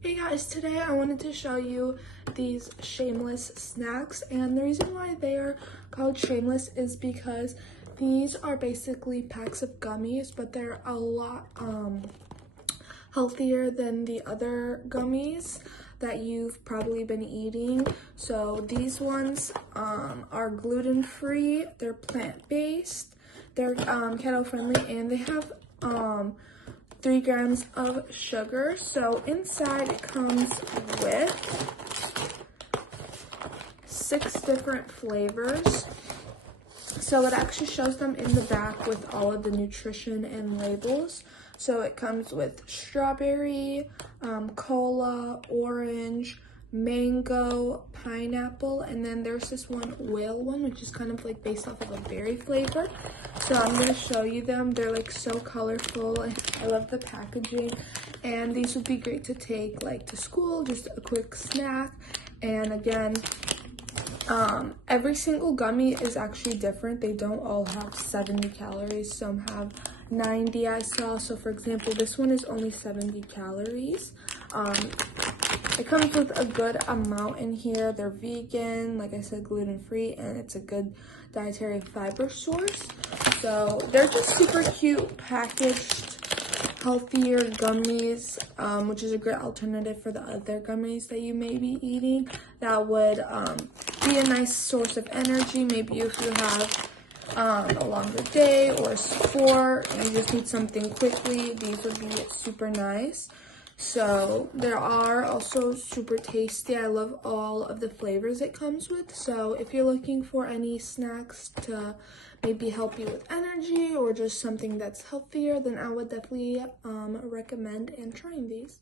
Hey guys, today I wanted to show you these Shameless snacks, and the reason why they are called Shameless is because these are basically packs of gummies, but they're a lot healthier than the other gummies that you've probably been eating. So these ones are gluten-free, they're plant-based, they're keto friendly, and they have 3 grams of sugar. So inside it comes with 6 different flavors. So it actually shows them in the back with all of the nutrition and labels. So it comes with strawberry, cola, orange, mango, pineapple, and then there's this one whale one, which is kind of like based off of a berry flavor. So I'm going to show you them. They're like so colorful. I love the packaging, and these would be great to take like to school, just a quick snack. And again, every single gummy is actually different. They don't all have 70 calories. Some have 90 I saw. So for example, this one is only 70 calories. It comes with a good amount in here. They're vegan, like I said, gluten-free, and it's a good dietary fiber source. So they're just super cute, packaged, healthier gummies, which is a great alternative for the other gummies that you may be eating. That would be a nice source of energy. Maybe if you have a longer day or a sport and you just need something quickly, these would be super nice. So they are also super tasty. I love all of the flavors it comes with. So if you're looking for any snacks to maybe help you with energy or just something that's healthier, then I would definitely recommend and trying these.